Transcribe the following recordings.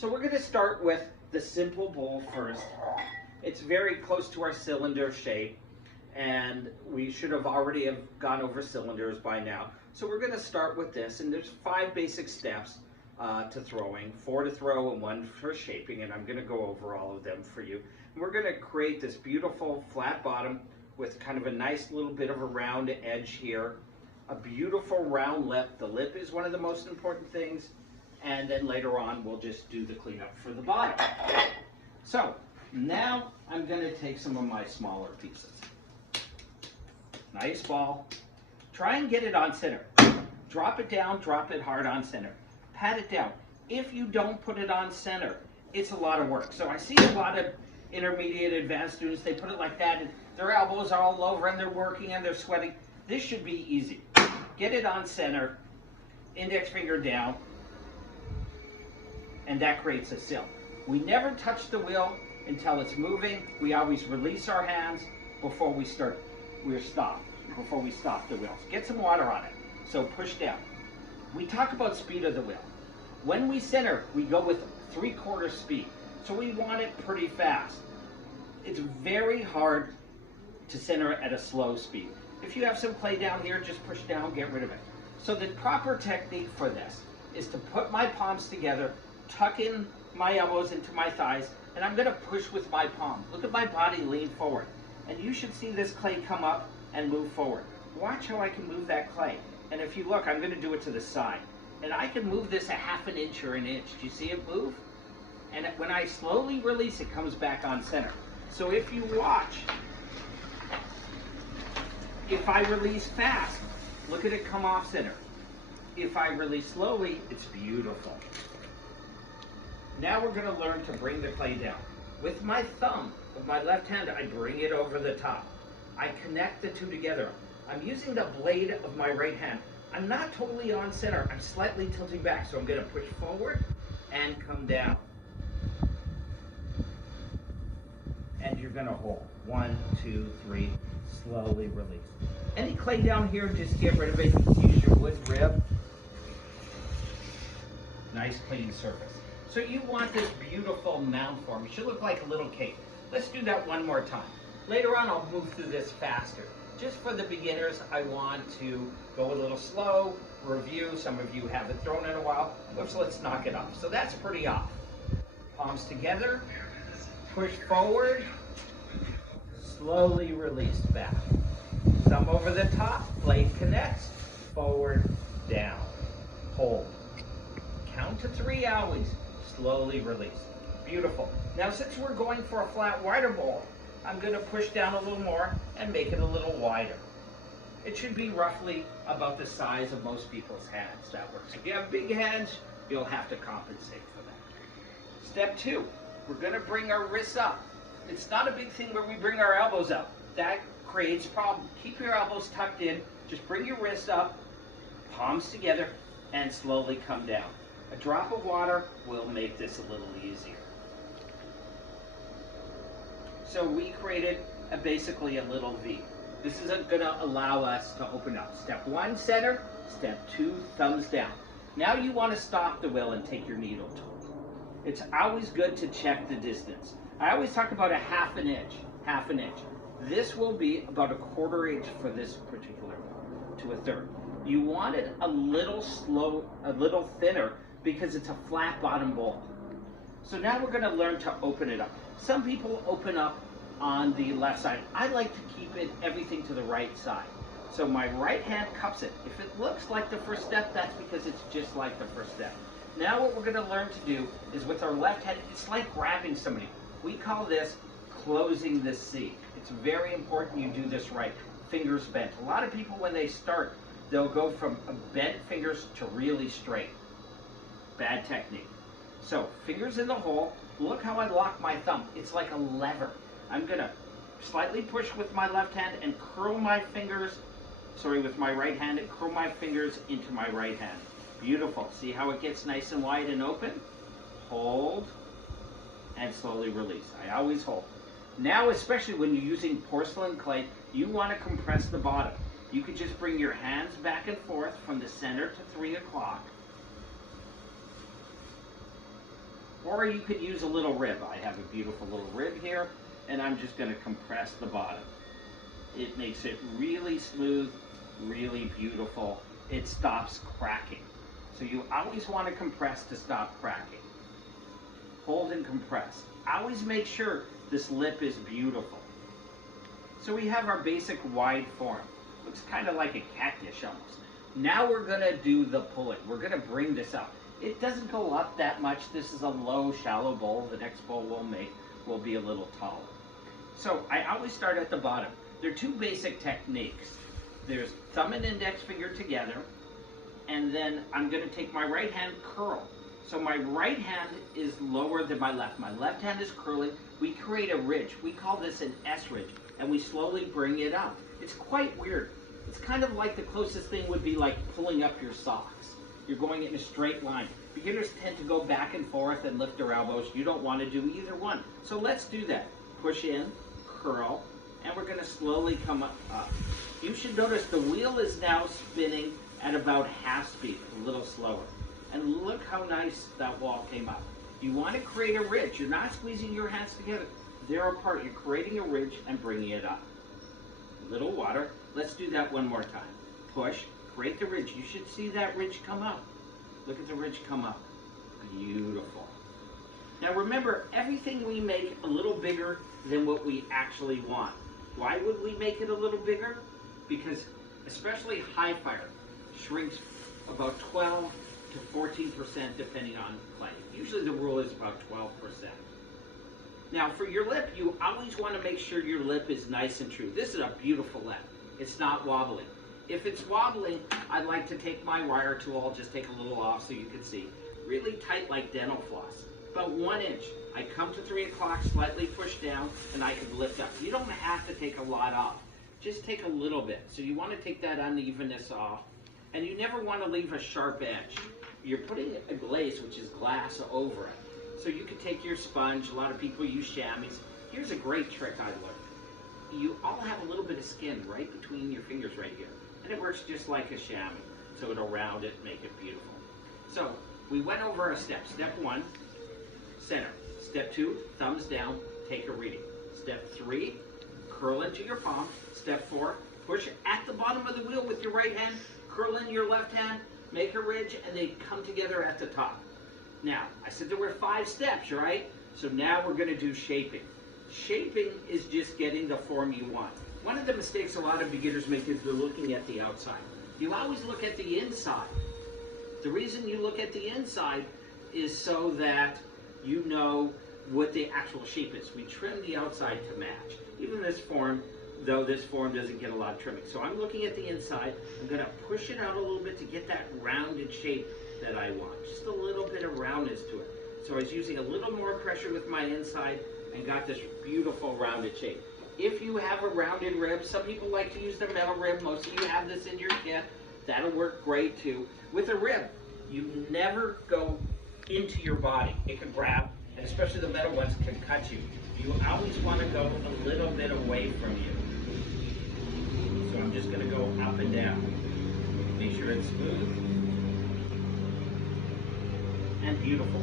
So we're going to start with the simple bowl first. It's very close to our cylinder shape, and we should have already have gone over cylinders by now. So we're going to start with this, and there's 5 basic steps to throwing, 4 to throw and 1 for shaping, and I'm going to go over all of them for you. And we're going to create this beautiful flat bottom with kind of a nice little bit of a round edge here, a beautiful round lip. The lip is one of the most important things, and then later on we'll just do the cleanup for the bottom. So now I'm going to take some of my smaller pieces. Nice ball. Try and get it on center. Drop it down, drop it hard on center. Pat it down. If you don't put it on center, it's a lot of work. So I see a lot of intermediate advanced students, they put it like that and their elbows are all over and they're working and they're sweating. This should be easy. Get it on center, index finger down, and that creates a sill. We never touch the wheel until it's moving. We always release our hands before we stop the wheels. Get some water on it. So push down. We talk about speed of the wheel. When we center, we go with 3/4 speed. So we want it pretty fast. It's very hard to center at a slow speed. If you have some clay down here, just push down, get rid of it. So the proper technique for this is to put my palms together, tuck in my elbows into my thighs, and I'm gonna push with my palm. Look at my body lean forward. And you should see this clay come up and move forward. Watch how I can move that clay. And if you look, I'm gonna do it to the side. And I can move this a 1/2 inch or an inch. Do you see it move? And when I slowly release, it comes back on center. So if you watch, if I release fast, look at it come off center. If I release slowly, it's beautiful. Now we're gonna learn to bring the clay down. With my thumb of my left hand, I bring it over the top. I connect the two together. I'm using the blade of my right hand. I'm not totally on center. I'm slightly tilting back. So I'm gonna push forward and come down. And you're gonna hold. 1, 2, 3, slowly release. Any clay down here, just get rid of it. Use your wood rib. Nice clean surface. So you want this beautiful mound form. It should look like a little cake. Let's do that one more time. Later on, I'll move through this faster. Just for the beginners, I want to go a little slow, review. Some of you haven't thrown in a while. So let's knock it off. So that's pretty off. Palms together, push forward, slowly release back. Thumb over the top, blade connects, forward, down, hold. Count to 3 always, slowly release. Beautiful. Now since we're going for a flat wider bowl, I'm going to push down a little more and make it a little wider. It should be roughly about the size of most people's hands. That works. If you have big hands, you'll have to compensate for that. Step 2, we're going to bring our wrists up. It's not a big thing where we bring our elbows up. That creates problems. Keep your elbows tucked in. Just bring your wrists up, palms together, and slowly come down. A drop of water will make this a little easier. So we created basically a little V. This is going to allow us to open up. Step 1, center. Step 2, thumbs down. Now you want to stop the wheel and take your needle tool. It's always good to check the distance. I always talk about a 1/2 inch, 1/2 inch. This will be about a 1/4 inch for this particular one, to a 1/3. You want it a little thinner because it's a flat bottom bowl. So now we're going to learn to open it up. Some people open up on the left side. I like to keep everything to the right side. So my right hand cups it. If it looks like the first step, that's because it's just like the first step. Now what we're going to learn to do is with our left hand, it's like grabbing somebody. We call this closing the C. It's very important you do this right. Fingers bent. A lot of people when they start, they'll go from bent fingers to really straight. Bad technique. So fingers in the hole. Look how I lock my thumb. It's like a lever. I'm going to slightly push with my left hand and curl my fingers, with my right hand, and curl my fingers into my right hand. Beautiful. See how it gets nice and wide and open? Hold and slowly release. I always hold. Now, especially when you're using porcelain clay, you want to compress the bottom. You could just bring your hands back and forth from the center to 3 o'clock. Or you could use a little rib. I have a beautiful little rib here, and I'm just going to compress the bottom. It makes it really smooth, really beautiful. It stops cracking. So you always want to compress to stop cracking. Hold and compress. Always make sure this lip is beautiful. So we have our basic wide form. Looks kind of like a catfish almost. Now we're going to do the pulling. We're going to bring this up. It doesn't go up that much. This is a low, shallow bowl. The next bowl we'll make will be a little taller. So I always start at the bottom. There are two basic techniques. There's thumb and index finger together, and then I'm going to take my right hand curl. So my right hand is lower than my left. My left hand is curling. We create a ridge. We call this an S ridge, and we slowly bring it up. It's quite weird. It's kind of like the closest thing would be like pulling up your socks. You're going in a straight line. Beginners tend to go back and forth and lift their elbows. You don't want to do either one. So let's do that. Push in, curl, and we're going to slowly come up. You should notice the wheel is now spinning at about half speed, a little slower. And look how nice that wall came up. You want to create a ridge. You're not squeezing your hands together. They're apart. You're creating a ridge and bringing it up. A little water. Let's do that one more time. Push, create the ridge. You should see that ridge come up. Look at the ridge come up. Beautiful. Now remember, everything we make a little bigger than what we actually want. Why would we make it a little bigger? Because especially high fire shrinks about 12 to 14% depending on clay. Usually the rule is about 12%. Now for your lip, you always want to make sure your lip is nice and true. This is a beautiful lip. It's not wobbling. If it's wobbling, I like to take my wire tool, I'll just take a little off so you can see. Really tight like dental floss. About 1 inch. I come to 3 o'clock, slightly push down, and I can lift up. You don't have to take a lot off. Just take a little bit. So you want to take that unevenness off. And you never want to leave a sharp edge. You're putting a glaze, which is glass, over it. So you could take your sponge. A lot of people use chamois. Here's a great trick I learned. You all have a little bit of skin right between your fingers right here. And it works just like a chamois. So it'll round it, make it beautiful. So we went over our steps. Step 1, center. Step 2, thumbs down, take a reading. Step 3, curl into your palm. Step 4, push at the bottom of the wheel with your right hand, curl in your left hand, make a ridge, and they come together at the top. Now, I said there were 5 steps, right? So now we're going to do shaping. Shaping is just getting the form you want. One of the mistakes a lot of beginners make is they're looking at the outside. You always look at the inside. The reason you look at the inside is so that you know what the actual shape is. We trim the outside to match. Even this form, though this form doesn't get a lot of trimming. So I'm looking at the inside. I'm going to push it out a little bit to get that rounded shape that I want. Just a little bit of roundness to it. So I was using a little more pressure with my inside and got this beautiful rounded shape. If you have a rounded rib, some people like to use the metal rib. Most of you have this in your kit. That'll work great too. With a rib, you never go into your body. It can grab, and especially the metal ones can cut you. You always want to go a little bit away from you. So I'm just going to go up and down. Make sure it's smooth and beautiful.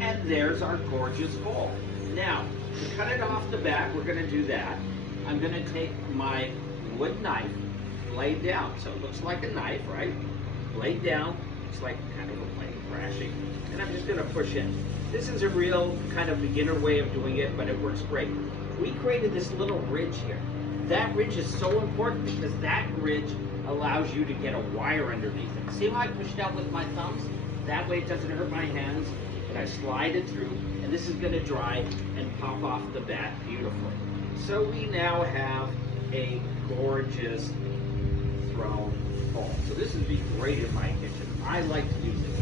And there's our gorgeous bowl. Now, to cut it off the back, we're going to do that. I'm going to take my wood knife, blade down. So it looks like a knife, right? Blade down. It's like kind of a blade crashing. And I'm just going to push in. This is a real kind of beginner way of doing it, but it works great. We created this little ridge here. That ridge is so important because that ridge allows you to get a wire underneath it. See how I pushed out with my thumbs? That way it doesn't hurt my hands. And I slide it through, and this is going to dry and pop off the bat beautifully. So we now have a gorgeous throne bowl. So this would be great in my kitchen. I like to do this.